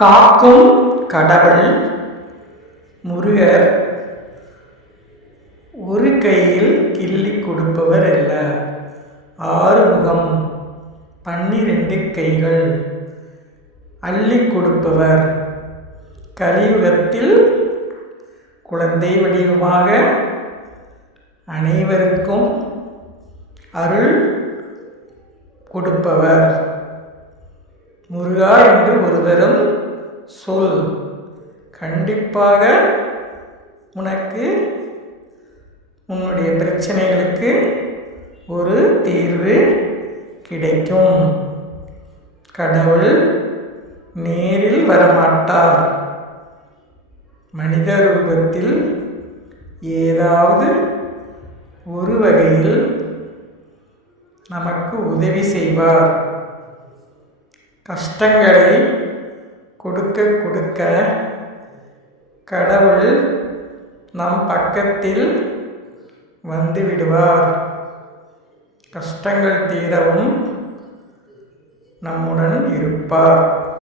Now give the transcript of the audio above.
காக்கும் கடவுள் முருகர் ஒரு கையில் கிள்ளி கொடுப்பவர் அல்ல, ஆறுமுகம் 12 கைகள் அள்ளி கொடுப்பவர். கலியுகத்தில் குழந்தை வடிவமாக அனைவருக்கும் அருள் கொடுப்பவர். முருகா என்று ஒருவரும் சொல், கண்டிப்பாக உனக்கு உன்னுடைய பிரச்சனைகளுக்கு ஒரு தீர்வு கிடைக்கும். கடவுள் நேரில் வரமாட்டார், மனித ரூபத்தில் ஏதாவது ஒரு வகையில் நமக்கு உதவி செய்வார். கஷ்டங்களை கொடுக்க கொடுக்க கடவுள் நம் பக்கத்தில் வந்து விடுவார். கஷ்டங்கள் தீரவும் நம்முடன் இருப்பார்.